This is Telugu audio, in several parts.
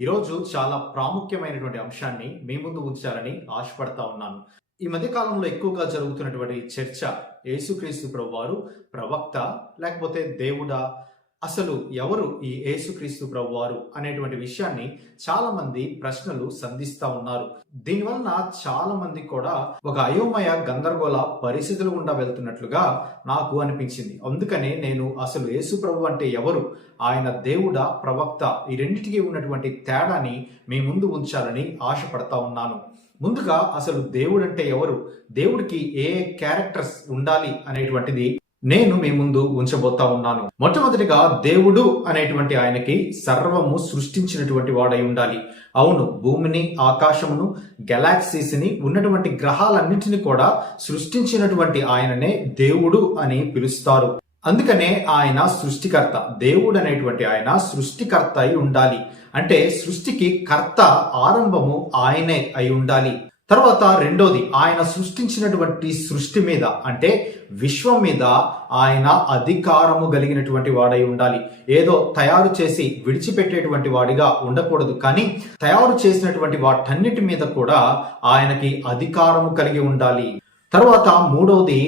ఈరోజు చాలా ప్రాముఖ్యమైనటువంటి అంశాన్ని మీ ముందు ఉంచాలని ఆశపడతా ఉన్నాను. ఈ మధ్య కాలంలో ఎక్కువగా జరుగుతున్నటువంటి చర్చ యేసుక్రీస్తు ప్రభువారు ప్రవక్త లేకపోతే దేవుడా? అసలు ఎవరు ఈ యేసుక్రీస్తు ప్రభువారు అనేటువంటి విషయాన్ని చాలా మంది ప్రశ్నలు సంధిస్తా ఉన్నారు. దీనివలన చాలా మంది కూడా ఒక అయోమయ గందరగోళ పరిస్థితులు గుండా వెళ్తున్నట్లుగా నాకు అనిపించింది. అందుకనే నేను అసలు యేసు ప్రభు అంటే ఎవరు, ఆయన దేవుడా ప్రవక్త, ఈ రెండింటికి ఉన్నటువంటి తేడాని మీ ముందు ఉంచాలని ఆశపడతా ఉన్నాను. ముందుగా అసలు దేవుడు అంటే ఎవరు, దేవుడికి ఏ క్యారెక్టర్స్ ఉండాలి అనేటువంటిది నేను మీ ముందు ఉంచబోతా ఉన్నాను. మొట్టమొదటిగా దేవుడు అనేటువంటి ఆయనకి సర్వము సృష్టించినటువంటి వాడై ఉండాలి. అవును, భూమిని, ఆకాశమును, గెలాక్సీస్ ని, ఉన్నటువంటి గ్రహాలన్నింటినీ కూడా సృష్టించినటువంటి ఆయననే దేవుడు అని పిలుస్తారు. అందుకనే ఆయన సృష్టికర్త. దేవుడు అనేటువంటి ఆయన సృష్టికర్త అయి ఉండాలి. అంటే సృష్టికి కర్త, ఆరంభము ఆయనే అయి ఉండాలి. తర్వాత రెండోది, ఆయన సృష్టించినటువంటి సృష్టి మీద అంటే విశ్వం మీద ఆయన అధికారము కలిగినటువంటి వాడై ఉండాలి. ఏదో తయారు చేసి విడిచిపెట్టేటువంటి వాడిగా ఉండకూడదు, కానీ తయారు చేసినటువంటి వాటన్నిటి మీద కూడా ఆయనకి అధికారము కలిగి ఉండాలి. తర్వాత మూడవది,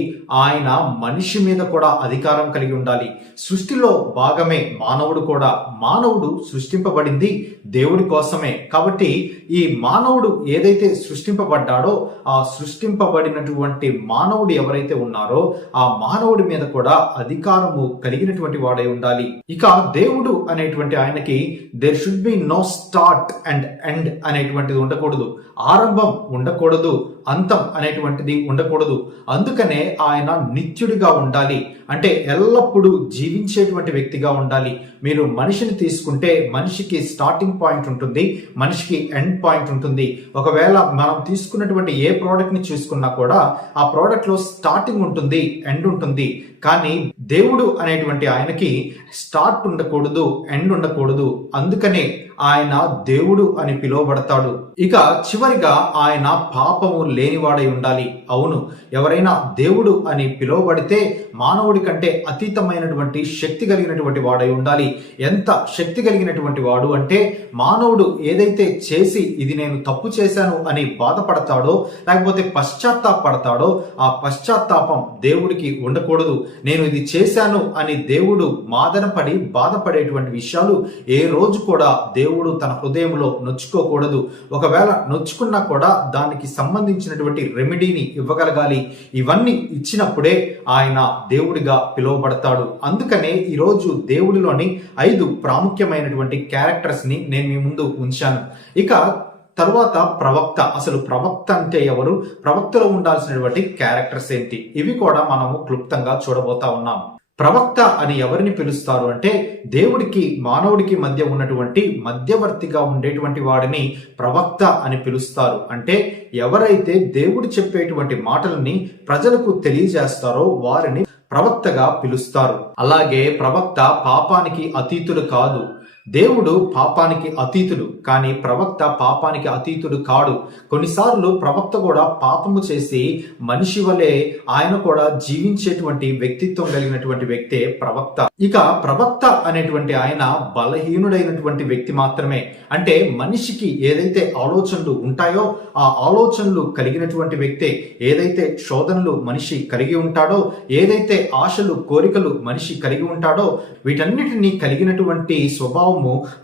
ఆయన మనిషి మీద కూడా అధికారం కలిగి ఉండాలి. సృష్టిలో భాగమే మానవుడు కూడా. మానవుడు సృష్టింపబడింది దేవుడి కోసమే. కాబట్టి ఈ మానవుడు ఏదైతే సృష్టింపబడ్డాడో ఆ సృష్టింపబడినటువంటి మానవుడు ఎవరైతే ఉన్నారో ఆ మానవుడి మీద కూడా అధికారము కలిగినటువంటి వాడై ఉండాలి. ఇక దేవుడు అనేటువంటి ఆయనకి there should be no start and end అనేటువంటిది ఉండకూడదు. ఆరంభం ఉండకూడదు, అంతం అనేటువంటిది ఉండకూడదు. అందుకనే ఆయన నిత్యుడిగా ఉండాలి. అంటే ఎల్లప్పుడూ జీవించేటువంటి వ్యక్తిగా ఉండాలి. మీరు మనిషిని తీసుకుంటే మనిషికి స్టార్టింగ్ పాయింట్ ఉంటుంది, మనిషికి ఎండ్ పాయింట్ ఉంటుంది. ఒకవేళ మనం తీసుకున్నటువంటి ఏ ప్రోడక్ట్ ని చూసుకున్నా కూడా ఆ ప్రోడక్ట్ లో స్టార్టింగ్ ఉంటుంది, ఎండ్ ఉంటుంది. కానీ దేవుడు అనేటువంటి ఆయనకి స్టార్ట్ ఉండకూడదు, ఎండ్ ఉండకూడదు. అందుకనే ఆయన దేవుడు అని పిలువబడతాడు. ఇక చివరిగా ఆయన పాపము లేనివాడై ఉండాలి. అవును, ఎవరైనా దేవుడు అని పిలువబడితే మానవుడి కంటే అతీతమైనటువంటి శక్తి కలిగినటువంటి వాడై ఉండాలి. ఎంత శక్తి కలిగినటువంటి వాడు అంటే, మానవుడు ఏదైతే చేసి ఇది నేను తప్పు చేశాను అని బాధపడతాడో లేకపోతే పశ్చాత్తాపడతాడో ఆ పశ్చాత్తాపం దేవుడికి ఉండకూడదు. నేను ఇది చేశాను అని దేవుడు మాదనపడి బాధపడేటువంటి విషయాలు ఏ రోజు కూడా దేవుడు తన హృదయంలో నొచ్చుకోకూడదు. ఒకవేళ నొచ్చుకున్నా కూడా దానికి సంబంధించినటువంటి రెమెడీని ఇవ్వగలగాలి. ఇవన్నీ ఇచ్చినప్పుడే ఆయన దేవుడిగా పిలువబడతాడు. అందుకనే ఈరోజు దేవుడిలోని 5 ప్రాముఖ్యమైనటువంటి క్యారెక్టర్స్ ని నేను మీ ముందు ఉంచాను. ఇక తర్వాత ప్రవక్త. అసలు ప్రవక్త అంటే ఎవరు, ప్రవక్తలో ఉండాల్సినటువంటి క్యారెక్టర్స్ ఏంటి, ఇవి కూడా మనము క్లుప్తంగా చూడబోతా ఉన్నాం. ప్రవక్త అని ఎవరిని పిలుస్తారు అంటే, దేవుడికి మానవుడికి మధ్య ఉన్నటువంటి మధ్యవర్తిగా ఉండేటువంటి వాడిని ప్రవక్త అని పిలుస్తారు. అంటే ఎవరైతే దేవుడు చెప్పేటువంటి మాటలని ప్రజలకు తెలియజేస్తారో వారిని ప్రవక్తగా పిలుస్తారు. అలాగే ప్రవక్త పాపానికి అతీతుడు కాదు. దేవుడు పాపానికి అతీతుడు, కానీ ప్రవక్త పాపానికి అతీతుడు కాడు. కొన్నిసార్లు ప్రవక్త కూడా పాపము చేసి మనిషి వలె ఆయన కూడా జీవించేటువంటి వ్యక్తిత్వం కలిగినటువంటి వ్యక్తే ప్రవక్త. ఇక ప్రవక్త అనేటువంటి ఆయన బలహీనుడైనటువంటి వ్యక్తి మాత్రమే. అంటే మనిషికి ఏదైతే ఆలోచనలు ఉంటాయో ఆ ఆలోచనలు కలిగినటువంటి వ్యక్తే. ఏదైతే శోధనలు మనిషి కలిగి ఉంటాడో, ఏదైతే ఆశలు కోరికలు మనిషి కలిగి ఉంటాడో, వీటన్నిటినీ కలిగినటువంటి స్వభావం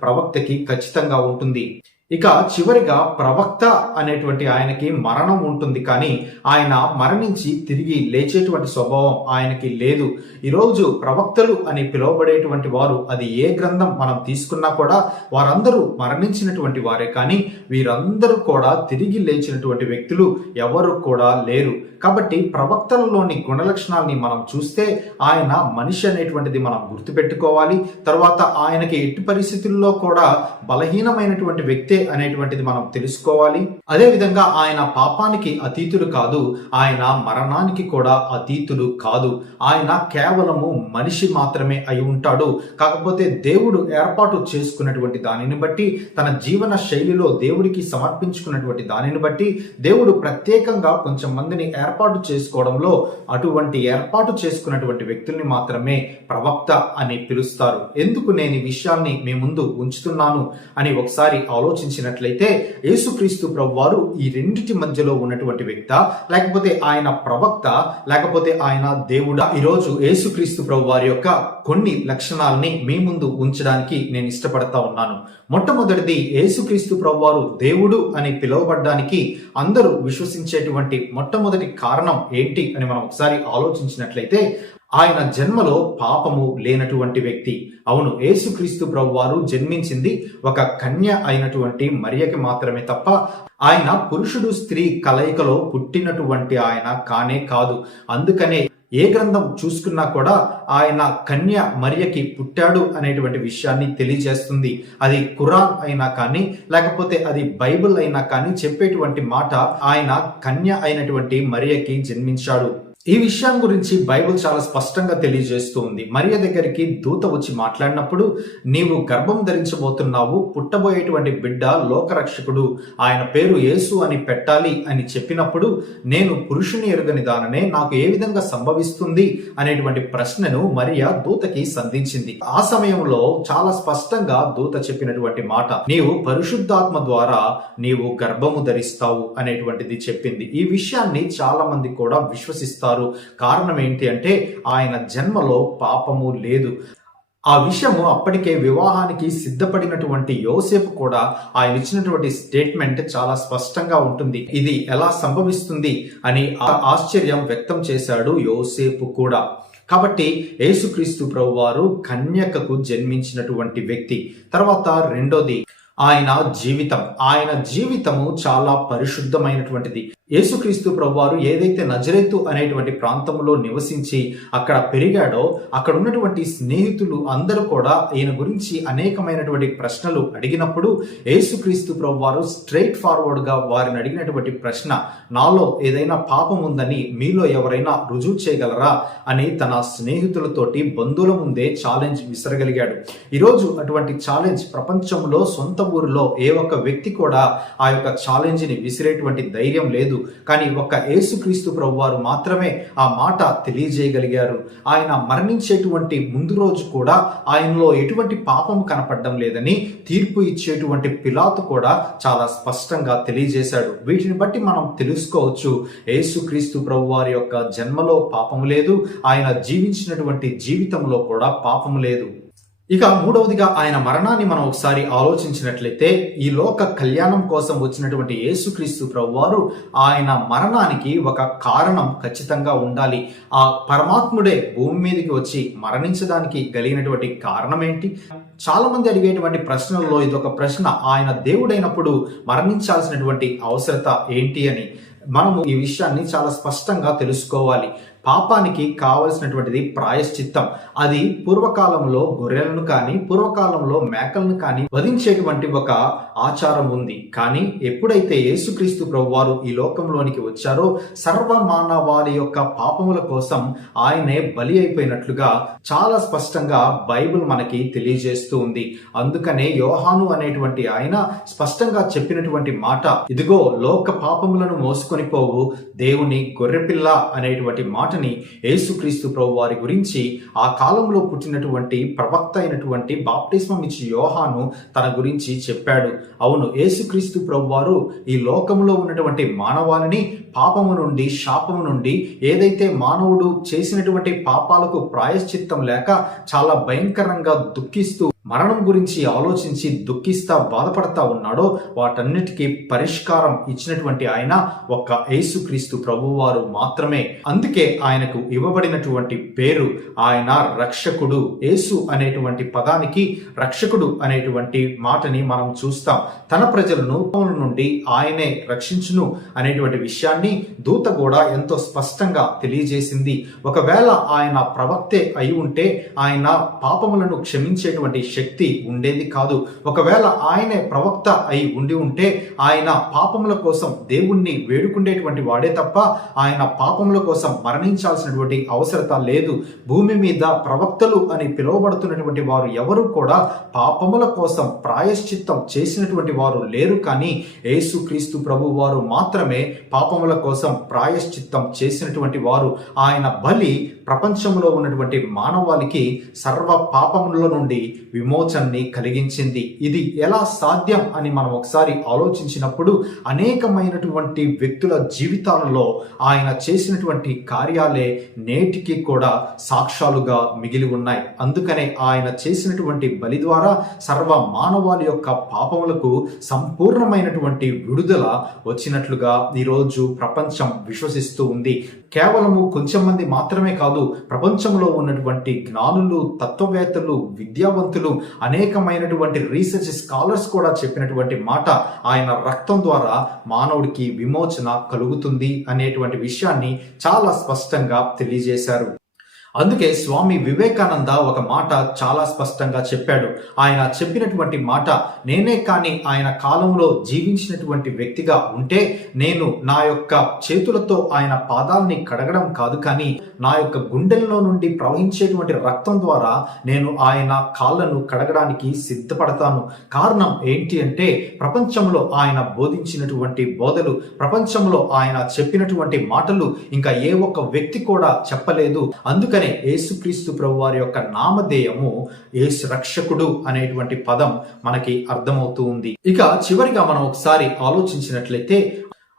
ప్రవక్తకి ఖచ్చితంగా ఉంటుంది. ఇక చివరిగా ప్రవక్త అనేటువంటి ఆయనకి మరణం ఉంటుంది, కానీ ఆయన మరణించి తిరిగి లేచేటువంటి స్వభావం ఆయనకి లేదు. ఈరోజు ప్రవక్తలు అని పిలువబడేటువంటి వారు, అది ఏ గ్రంథం మనం తీసుకున్నా కూడా వారందరూ మరణించినటువంటి వారే, కానీ వీరందరూ కూడా తిరిగి లేచినటువంటి వ్యక్తులు ఎవరు కూడా లేరు. కాబట్టి ప్రవక్తలలోని గుణలక్షణాలని మనం చూస్తే ఆయన మనిషి అనేటువంటిది మనం గుర్తుపెట్టుకోవాలి. తర్వాత ఆయనకి ఎట్టి పరిస్థితుల్లో కూడా బలహీనమైనటువంటి వ్యక్తి వ్యక్తే అనేటువంటిది మనం తెలుసుకోవాలి. అదే విధంగా ఆయన పాపానికి అతీతుడు కాదు, ఆయన మరణానికి కూడా అతీతుడు కాదు. ఆయన కేవలము మనిషి మాత్రమే అయి ఉంటాడు. కాకపోతే దేవుడు ఏర్పాటు చేసుకున్నటువంటి దానిని బట్టి, తన జీవన శైలిలో దేవుడికి సమర్పించుకున్నటువంటి దానిని బట్టి దేవుడు ప్రత్యేకంగా కొంచెం మందిని ఏర్పాటు చేసుకోవడంలో అటువంటి ఏర్పాటు చేసుకున్నటువంటి వ్యక్తుల్ని మాత్రమే ప్రవక్త అని పిలుస్తారు. ఎందుకు నేను ఈ విషయాన్ని మీ ముందు ఉంచుతున్నాను అని ఒకసారి ఆలోచించినట్లయితే, యేసుక్రీస్తు ప్రభువారు ఈ రెండిటి మధ్యలో ఉన్నటువంటి వ్యక్త, లేకపోతే ఆయన ప్రవక్త, లేకపోతే ఆయన దేవుడా? ఈరోజు యేసుక్రీస్తు ప్రభువారి యొక్క కొన్ని లక్షణాలని మీ ముందు ఉంచడానికి నేను ఇష్టపడతా ఉన్నాను. మొట్టమొదటిది, యేసుక్రీస్తు ప్రభువారు దేవుడు అని పిలువబడ్డానికి అందరూ విశ్వసించేటువంటి మొట్టమొదటి కారణం ఏంటి అని మనం ఒకసారి ఆలోచించినట్లయితే, ఆయన జన్మలో పాపము లేనటువంటి వ్యక్తి. అవును, యేసుక్రీస్తు ప్రభువారు జన్మించింది ఒక కన్య అయినటువంటి మరియకి మాత్రమే తప్ప ఆయన పురుషుడు స్త్రీ కలయికలో పుట్టినటువంటి ఆయన కానే కాదు. అందుకనే ఏ గ్రంథం చూసుకున్నా కూడా ఆయన కన్య మరియకి పుట్టాడు అనేటువంటి విషయాన్ని తెలియజేస్తుంది. అది ఖురాన్ అయినా కానీ, లేకపోతే అది బైబిల్ అయినా కానీ చెప్పేటువంటి మాట ఆయన కన్య అయినటువంటి మరియకి జన్మించాడు. ఈ విషయం గురించి బైబిల్ చాలా స్పష్టంగా తెలియజేస్తూ ఉంది. మరియ దగ్గరికి దూత వచ్చి మాట్లాడినప్పుడు, నీవు గర్భం ధరించబోతున్నావు, పుట్టబోయేటువంటి బిడ్డ లోకరక్షకుడు, ఆయన పేరు యేసు అని పెట్టాలి అని చెప్పినప్పుడు, నేను పురుషుని ఎరుగని దాననే, నాకు ఏ విధంగా సంభవిస్తుంది అనేటువంటి ప్రశ్నను మరియ దూతకి సంధించింది. ఆ సమయంలో చాలా స్పష్టంగా దూత చెప్పినటువంటి మాట, నీవు పరిశుద్ధాత్మ ద్వారా నీవు గర్భము ధరిస్తావు అనేటువంటిది చెప్పింది. ఈ విషయాన్ని చాలా మంది కూడా విశ్వసిస్తారు. కారణం ఏంటి అంటే, ఆయన జన్మలో పాపము లేదు. ఆ విషయము అప్పటికే వివాహానికి సిద్ధపడినటువంటి యోసేపు కూడా ఆయన ఇచ్చినటువంటి స్టేట్మెంట్ చాలా స్పష్టంగా ఉంటుంది. ఇది ఎలా సంభవిస్తుంది అని ఆశ్చర్యం వ్యక్తం చేశాడు యోసేపు కూడా. కాబట్టి యేసుక్రీస్తు ప్రభువారు కన్యకకు జన్మించినటువంటి వ్యక్తి. తర్వాత రెండోది, ఆయన జీవితము చాలా పరిశుద్ధమైనటువంటిది. యేసుక్రీస్తు ప్రభువారు ఏదైతే నజరేతు అనేటువంటి ప్రాంతంలో నివసించి అక్కడ పెరిగాడో, అక్కడ ఉన్నటువంటి స్నేహితులు అందరూ కూడా ఈయన గురించి అనేకమైనటువంటి ప్రశ్నలు అడిగినప్పుడు, యేసుక్రీస్తు ప్రభువారు స్ట్రైట్ ఫార్వర్డ్ గా వారిని అడిగినటువంటి ప్రశ్న, నాలో ఏదైనా పాపం ఉందని మీలో ఎవరైనా రుజువు చేయగలరా అని తన స్నేహితులతోటి బంధువుల ముందే ఛాలెంజ్ విసరగలిగాడు. ఈరోజు అటువంటి ఛాలెంజ్ ప్రపంచంలో సొంత ఊరిలో ఏ ఒక్క వ్యక్తి కూడా ఆ యొక్క ఛాలెంజ్ ని విసిరేటువంటి ధైర్యం లేదు. కానీ ఒక్క యేసుక్రీస్తు ప్రభువారు మాత్రమే ఆ మాట తెలియజేయగలిగారు. ఆయన మరణించేటువంటి ముందు రోజు కూడా ఆయనలో ఎటువంటి పాపం కనపడడం లేదని తీర్పు ఇచ్చేటువంటి పిలాతు కూడా చాలా స్పష్టంగా తెలియజేశాడు. వీటిని బట్టి మనం తెలుసుకోవచ్చు, యేసుక్రీస్తు ప్రభువారి యొక్క జన్మలో పాపము లేదు, ఆయన జీవించినటువంటి జీవితంలో కూడా పాపము లేదు. ఇక మూడవదిగా, ఆయన మరణాన్ని మనం ఒకసారి ఆలోచించినట్లయితే, ఈ లోక కళ్యాణం కోసం వచ్చినటువంటి యేసుక్రీస్తు ప్రభువారు ఆయన మరణానికి ఒక కారణం ఖచ్చితంగా ఉండాలి. ఆ పరమాత్ముడే భూమి మీదకి వచ్చి మరణించడానికి కలిగినటువంటి కారణం ఏంటి? చాలా మంది అడిగేటువంటి ప్రశ్నల్లో ఇదొక ప్రశ్న. ఆయన దేవుడైనప్పుడు మరణించాల్సినటువంటి అవసరత ఏంటి అని మనము ఈ విషయాన్ని చాలా స్పష్టంగా తెలుసుకోవాలి. పాపానికి కావలసినటువంటిది ప్రాయశ్చిత్తం. అది పూర్వకాలంలో గొర్రెలను కానీ, పూర్వకాలంలో మేకలను కానీ వధించేటువంటి ఒక ఆచారం ఉంది. కానీ ఎప్పుడైతే యేసుక్రీస్తు ప్రభువారు ఈ లోకంలోనికి వచ్చారో, సర్వ మానవాళి యొక్క పాపముల కోసం ఆయనే బలి అయిపోయినట్లుగా చాలా స్పష్టంగా బైబిల్ మనకి తెలియజేస్తూ ఉంది. అందుకనే యోహాను అనేటువంటి ఆయన స్పష్టంగా చెప్పినటువంటి మాట, ఇదిగో లోక పాపములను మోసుకొని పోవు దేవుని గొర్రెపిల్ల అనేటువంటి మాట యేసుక్రీస్తు ప్రభు వారి గురించి ఆ కాలంలో పుట్టినటువంటి ప్రవక్త అయినటువంటి బాప్టిస్మం ఇచ్చి యోహాను తన గురించి చెప్పాడు. అవును, యేసుక్రీస్తు ప్రభు వారు ఈ లోకంలో ఉన్నటువంటి మానవాళిని పాపము నుండి, శాపము నుండి, ఏదైతే మానవుడు చేసినటువంటి పాపాలకు ప్రాయశ్చిత్తం లేక చాలా భయంకరంగా దుఃఖిస్తూ మరణం గురించి ఆలోచించి దుఃఖిస్తా బాధపడతా ఉన్నాడో, వాటన్నిటికీ పరిష్కారం ఇచ్చినటువంటి ఆయన ఒక్క యేసుక్రీస్తు ప్రభువారు మాత్రమే. అందుకే ఆయనకు ఇవ్వబడినటువంటి పేరు ఆయన రక్షకుడు. యేసు అనేటువంటి పదానికి రక్షకుడు అనేటువంటి మాటని మనం చూస్తాం. తన ప్రజలను పాపముల నుండి ఆయనే రక్షించును అనేటువంటి విషయాన్ని దూత కూడా ఎంతో స్పష్టంగా తెలియజేసింది. ఒకవేళ ఆయన ప్రవక్తే అయి ఉంటే ఆయన పాపములను క్షమించేటువంటి శక్తి ఉండేది కాదు. ఒకవేళ ఆయనే ప్రవక్త అయి ఉండి ఉంటే ఆయన పాపముల కోసం దేవుణ్ణి వేడుకునేటువంటి వాడే తప్ప ఆయన పాపముల కోసం మరణించాల్సినటువంటి అవసరత లేదు. భూమి మీద ప్రవక్తలు అని పిలువబడుతున్నటువంటి వారు ఎవరు కూడా పాపముల కోసం ప్రాయశ్చిత్తం చేసినటువంటి వారు లేరు. కానీ యేసుక్రీస్తు ప్రభు వారు మాత్రమే పాపముల కోసం ప్రాయశ్చిత్తం చేసినటువంటి వారు. ఆయన బలి ప్రపంచంలో ఉన్నటువంటి మానవాళికి సర్వ పాపముల నుండి విమోచనని కలిగించింది. ఇది ఎలా సాధ్యం అని మనం ఒకసారి ఆలోచించినప్పుడు అనేకమైనటువంటి వ్యక్తుల జీవితాలలో ఆయన చేసినటువంటి కార్యాలే నేటికి కూడా సాక్ష్యాలుగా మిగిలి ఉన్నాయి. అందుకనే ఆయన చేసినటువంటి బలి ద్వారా సర్వ మానవాళి యొక్క పాపములకు సంపూర్ణమైనటువంటి విడుదల వచ్చినట్లుగా ఈరోజు ప్రపంచం విశ్వసిస్తూ ఉంది. కేవలము కొంచెం మంది మాత్రమే కాదు, ప్రపంచంలో ఉన్నటువంటి జ్ఞానులు, తత్వవేత్తలు, విద్యావంతులు, అనేకమైనటువంటి రీసెర్చ్ స్కాలర్స్ కూడా చెప్పినటువంటి మాట ఆయన రక్తం ద్వారా మానవుడికి విమోచన కలుగుతుంది అనేటువంటి విషయాన్ని చాలా స్పష్టంగా తెలియజేశారు. అందుకే స్వామి వివేకానంద ఒక మాట చాలా స్పష్టంగా చెప్పాడు. ఆయన చెప్పినటువంటి మాట, నేనే కానీ ఆయన కాలంలో జీవించినటువంటి వ్యక్తిగా ఉంటే నేను నా యొక్క చేతులతో ఆయన పాదాలని కడగడం కాదు, కానీ నా యొక్క గుండెల్లో నుండి ప్రవహించేటువంటి రక్తం ద్వారా నేను ఆయన కాళ్ళను కడగడానికి సిద్ధపడతాను. కారణం ఏంటి అంటే ప్రపంచంలో ఆయన బోధించినటువంటి బోధలు, ప్రపంచంలో ఆయన చెప్పినటువంటి మాటలు ఇంకా ఏ ఒక్క వ్యక్తి కూడా చెప్పలేదు. అందుకని యేసుక్రీస్తు ప్రభు వారి యొక్క నామధేయము యేసు రక్షకుడు అనేటువంటి పదం మనకి అర్థమవుతూ ఉంది. ఇక చివరిగా మనం ఒకసారి ఆలోచించినట్లయితే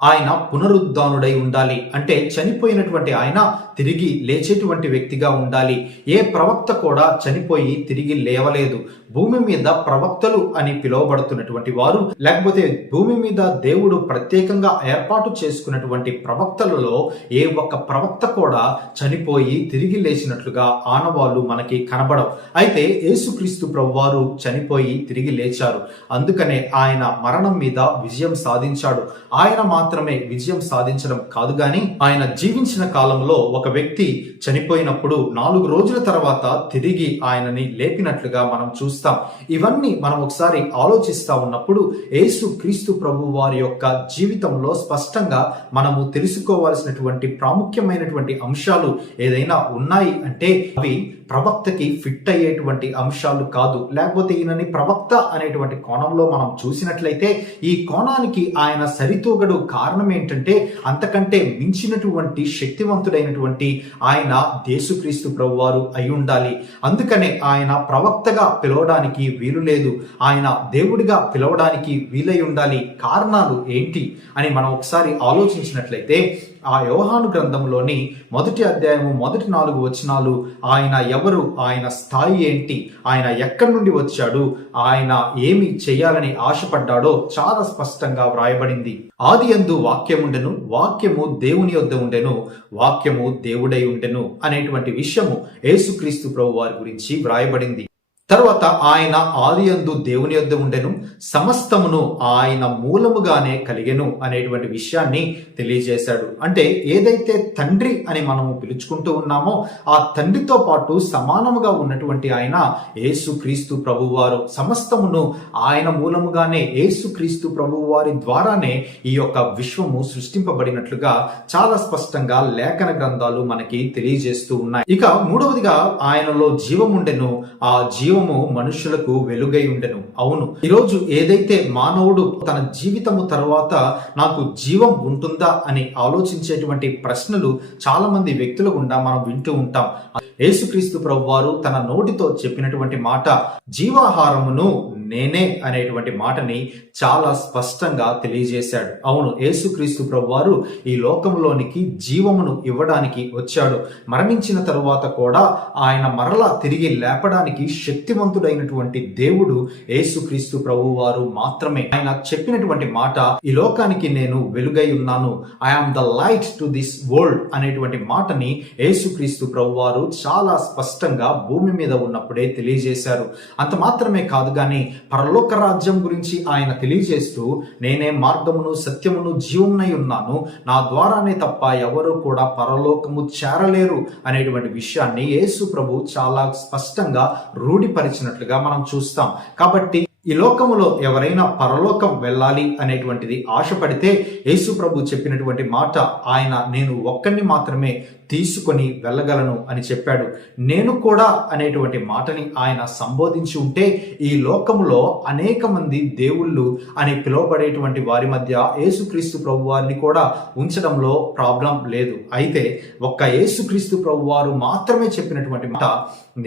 ఆయన పునరుద్ధానుడై ఉండాలి. అంటే చనిపోయినటువంటి ఆయన తిరిగి లేచేటువంటి వ్యక్తిగా ఉండాలి. ఏ ప్రవక్త కూడా చనిపోయి తిరిగి లేవలేదు. భూమి మీద ప్రవక్తలు అని పిలువబడుతున్నటువంటి వారు, లేకపోతే భూమి మీద దేవుడు ప్రత్యేకంగా ఏర్పాటు చేసుకున్నటువంటి ప్రవక్తలలో ఏ ఒక్క ప్రవక్త కూడా చనిపోయి తిరిగి లేచినట్లుగా ఆనవాళ్ళు మనకి కనబడవు. అయితే యేసుక్రీస్తు ప్రభువారు చనిపోయి తిరిగి లేచారు. అందుకనే ఆయన మరణం మీద విజయం సాధించాడు. ఆయన మాత్రమే విజయం సాధించడం కాదు, గాని ఆయన జీవించిన కాలంలో ఒక వ్యక్తి చనిపోయినప్పుడు 4 రోజుల తర్వాత తిరిగి ఆయనని లేపినట్లుగా మనం చూస్తాం. ఇవన్నీ మనం ఒకసారి ఆలోచిస్తా ఉన్నప్పుడు యేసు క్రీస్తు ప్రభు వారి యొక్క జీవితంలో స్పష్టంగా మనము తెలుసుకోవాల్సినటువంటి ప్రాముఖ్యమైనటువంటి అంశాలు ఏదైనా ఉన్నాయి అంటే అవి ప్రవక్తకి ఫిట్ అయ్యేటువంటి అంశాలు కాదు. లేకపోతే ఈయనని ప్రవక్త అనేటువంటి కోణంలో మనం చూసినట్లయితే ఈ కోణానికి ఆయన సరితూగడు. కారణం ఏంటంటే అంతకంటే మించినటువంటి శక్తివంతుడైనటువంటి ఆయన యేసుక్రీస్తు ప్రభువారు అయి ఉండాలి. అందుకనే ఆయన ప్రవక్తగా పిలవడానికి వీలు లేదు, ఆయన దేవుడిగా పిలవడానికి వీలై ఉండాలి. కారణాలు ఏంటి అని మనం ఒకసారి ఆలోచించినట్లయితే ఆ యోహాను గ్రంథంలోని 1వ అధ్యాయము 4 వచనాలు ఆయన ఎవరు, ఆయన స్థాయి ఏంటి, ఆయన ఎక్కడి నుండి వచ్చాడు, ఆయన ఏమి చేయాలని ఆశపడ్డాడో చాలా స్పష్టంగా వ్రాయబడింది. ఆదియందు వాక్యముండెను, వాక్యము దేవుని యొద్ద ఉండెను, వాక్యము దేవుడై ఉండెను అనేటువంటి విషయము యేసుక్రీస్తు ప్రభు వారి గురించి వ్రాయబడింది. తర్వాత ఆయన ఆదియందు దేవుని యొద్ద ఉండెను, సమస్తమును ఆయన మూలముగానే కలిగెను అనేటువంటి విషయాన్ని తెలియజేశాడు. అంటే ఏదైతే తండ్రి అని మనము పిలుచుకుంటూ ఉన్నామో ఆ తండ్రితో పాటు సమానముగా ఉన్నటువంటి ఆయన యేసుక్రీస్తు ప్రభువారు. సమస్తమును ఆయన మూలముగానే యేసుక్రీస్తు ప్రభువారి ద్వారానే ఈ యొక్క విశ్వము సృష్టింపబడినట్లుగా చాలా స్పష్టంగా లేఖన గ్రంథాలు మనకి తెలియజేస్తూ ఉన్నాయి. ఇక మూడవదిగా ఆయనలో జీవముండెను, ఆ జీవము మనుషులకు వెలుగై ఉండెను. అవును, ఈరోజు ఏదైతే మానవుడు తన జీవితము తర్వాత నాకు జీవం ఉంటుందా అని ఆలోచించేటువంటి ప్రశ్నలు చాలా మంది వ్యక్తుల గుండా మనం వింటూ ఉంటాం. యేసుక్రీస్తు ప్రభువారు తన నోటితో చెప్పినటువంటి మాట జీవాహారమును నేనే అనేటువంటి మాటని చాలా స్పష్టంగా తెలియజేశాడు. అవును, యేసుక్రీస్తు ప్రభువారు ఈ లోకంలోనికి జీవమును ఇవ్వడానికి వచ్చాడు. మరణించిన తరువాత కూడా ఆయన మరలా తిరిగి లేపడానికి శక్తివంతుడైనటువంటి దేవుడు యేసుక్రీస్తు ప్రభువారు మాత్రమే. ఆయన చెప్పినటువంటి మాట, ఈ లోకానికి నేను వెలుగై ఉన్నాను, I am the light to this world అనేటువంటి మాటని యేసుక్రీస్తు ప్రభువారు చాలా స్పష్టంగా భూమి మీద ఉన్నప్పుడే తెలియజేశారు. అంత మాత్రమే కాదు కానీ పరలోక రాజ్యం గురించి ఆయన తెలియజేస్తూ, నేనే మార్గమును సత్యమును జీవమునై ఉన్నాను, నా ద్వారానే తప్ప ఎవరు కూడా పరలోకము చేరలేరు అనేటువంటి విషయాన్ని యేసు ప్రభు చాలా స్పష్టంగా రూఢిపరిచినట్లుగా మనం చూస్తాం. కాబట్టి ఈ లోకములో ఎవరైనా పరలోకం వెళ్ళాలి అనేటువంటిది ఆశపడితే యేసు ప్రభు చెప్పినటువంటి మాట, ఆయన నేను ఒక్కడిని మాత్రమే తీసుకొని వెళ్ళగలను అని చెప్పాడు. నేను కూడా అనేటువంటి మాటని ఆయన సంబోధించి ఉంటే ఈ లోకములో అనేక మంది దేవుళ్ళు అని పిలువబడేటువంటి వారి మధ్య యేసుక్రీస్తు ప్రభు వారిని కూడా ఉంచడంలో ప్రాబ్లం లేదు. అయితే ఒక్క యేసుక్రీస్తు ప్రభు వారు మాత్రమే చెప్పినటువంటి మాట,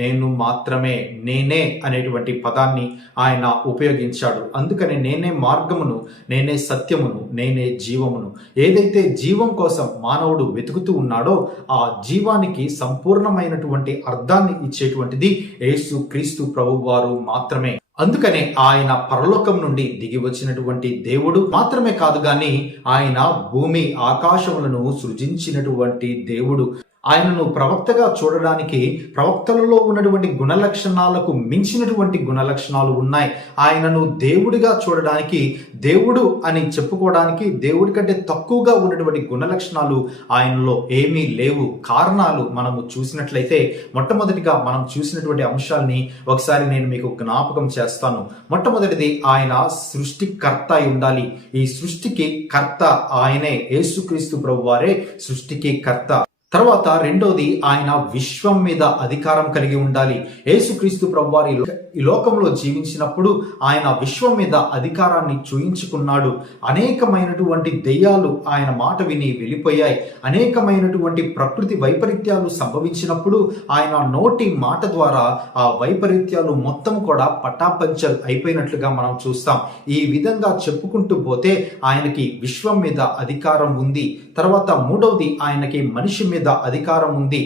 నేను మాత్రమే, నేనే అనేటువంటి పదాన్ని ఆయన ఉపయోగించాడు. అందుకని నేనే మార్గమును, నేనే సత్యమును, నేనే జీవమును. ఏదైతే జీవం కోసం మానవుడు వెతుకుతూ ఉన్నాడో ఆ జీవానికి సంపూర్ణమైనటువంటి అర్థాన్ని ఇచ్చేటువంటిది యేసు క్రీస్తు ప్రభు వారు మాత్రమే. అందుకనే ఆయన పరలోకం నుండి దిగి వచ్చినటువంటి దేవుడు మాత్రమే కాదు గాని ఆయన భూమి ఆకాశములను సృజించినటువంటి దేవుడు. ఆయనను ప్రవక్తగా చూడడానికి ప్రవక్తలలో ఉన్నటువంటి గుణలక్షణాలకు మించినటువంటి గుణలక్షణాలు ఉన్నాయి. ఆయనను దేవుడిగా చూడడానికి, దేవుడు అని చెప్పుకోవడానికి దేవుడి కంటే తక్కువగా ఉన్నటువంటి గుణలక్షణాలు ఆయనలో ఏమీ లేవు. కారణాలు మనము చూసినట్లయితే మొట్టమొదటిగా మనం చూసినటువంటి అంశాలని ఒకసారి నేను మీకు జ్ఞాపకం చేస్తాను. మొట్టమొదటిది, ఆయన సృష్టికర్త అయి ఉండాలి. ఈ సృష్టికి కర్త ఆయనే, యేసుక్రీస్తు ప్రభువారే సృష్టికి కర్త. తర్వాత రెండోది, ఆయన విశ్వం మీద అధికారం కలిగి ఉండాలి. యేసుక్రీస్తు ప్రభువారు ఈ లోకంలో జీవించినప్పుడు ఆయన విశ్వం మీద అధికారాన్ని చూయించుకున్నాడు. అనేకమైనటువంటి దెయ్యాలు ఆయన మాట విని వెళ్ళిపోయాయి. అనేకమైనటువంటి ప్రకృతి వైపరీత్యాలు సంభవించినప్పుడు ఆయన నోటి మాట ద్వారా ఆ వైపరీత్యాలు మొత్తం కూడా పటాపంచల్ అయిపోయినట్లుగా మనం చూస్తాం. ఈ విధంగా చెప్పుకుంటూ పోతే ఆయనకి విశ్వం మీద అధికారం ఉంది. తర్వాత మూడవది, ఆయనకి మనిషి మీద అధికారం ఉంది.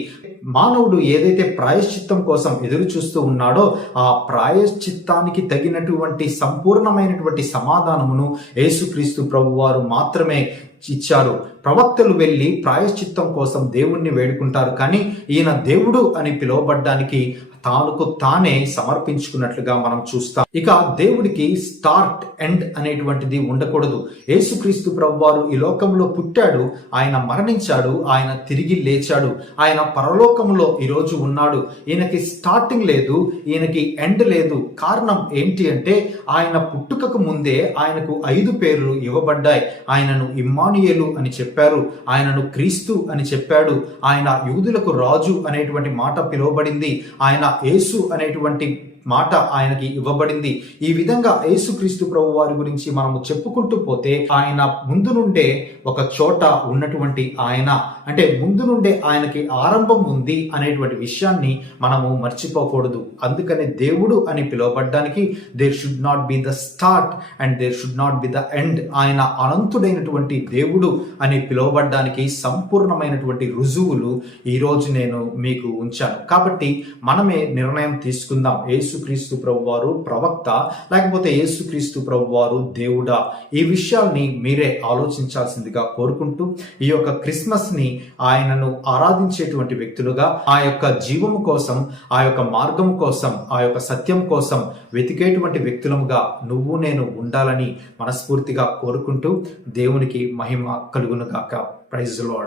మానవుడు ఏదైతే ప్రాయశ్చిత్తం కోసం ఎదురు చూస్తూ ఉన్నాడో ఆ ప్రాయశ్చిత్తానికి తగినటువంటి సంపూర్ణమైనటువంటి సమాధానమును యేసుక్రీస్తు ప్రభువారు మాత్రమే ఇచ్చారు. ప్రవక్తలు వెళ్ళి ప్రాయశ్చిత్తం కోసం దేవుణ్ణి వేడుకుంటారు, కానీ ఈయన దేవుడు అని పిలువబడ్డానికి తానుకు తానే సమర్పించుకున్నట్లుగా మనం చూస్తాం. ఇక దేవుడికి స్టార్ట్ ఎండ్ అనేటువంటిది ఉండకూడదు. యేసుక్రీస్తు ప్రభువారు ఈ లోకంలో పుట్టాడు, ఆయన మరణించాడు, ఆయన తిరిగి లేచాడు, ఆయన పరలోకములో ఈరోజు ఉన్నాడు. ఈయనకి స్టార్టింగ్ లేదు, ఈయనకి ఎండ్ లేదు. కారణం ఏంటి అంటే ఆయన పుట్టుకకు ముందే ఆయనకు 5 పేర్లు ఇవ్వబడ్డాయి. ఆయనను ఇమ్మానుయేలు అని చెప్పారు, ఆయనను క్రీస్తు అని చెప్పాడు, ఆయన యూదులకు రాజు అనేటువంటి మాట పిలువబడింది, ఆయన యేసు అనేటువంటి మాట ఆయనకి ఇవ్వబడింది. ఈ విధంగా యేసుక్రీస్తు ప్రభు వారి గురించి మనము చెప్పుకుంటూ పోతే ఆయన ముందు నుండే ఒక చోట ఉన్నటువంటి ఆయన, అంటే ముందు నుండే ఆయనకి ఆరంభం ఉంది అనేటువంటి విషయాన్ని మనము మర్చిపోకూడదు. అందుకని దేవుడు అని పిలువబడ్డానికి there should not be the start and there should not be the end. ఆయన అనంతుడైనటువంటి దేవుడు అని పిలువబడ్డానికి సంపూర్ణమైనటువంటి రుజువులు ఈరోజు నేను మీకు ఉంచాను. కాబట్టి మనమే నిర్ణయం తీసుకుందాం, యేసుక్రీస్తు ప్రభువారు ప్రవక్త లేకపోతే యేసుక్రీస్తు ప్రభువారు దేవుడా? ఈ విషయాల్ని మీరే ఆలోచించాల్సిందిగా కోరుకుంటూ ఈ యొక్క క్రిస్మస్ ని ఆయనను ఆరాధించేటువంటి వ్యక్తులుగా, ఆ యొక్క జీవము కోసం, ఆ యొక్క మార్గము కోసం, ఆ యొక్క సత్యం కోసం వెతికేటువంటి వ్యక్తులముగా నువ్వు నేను ఉండాలని మనస్ఫూర్తిగా కోరుకుంటూ దేవునికి మహిమ కలుగునుగాక. Praise the lord.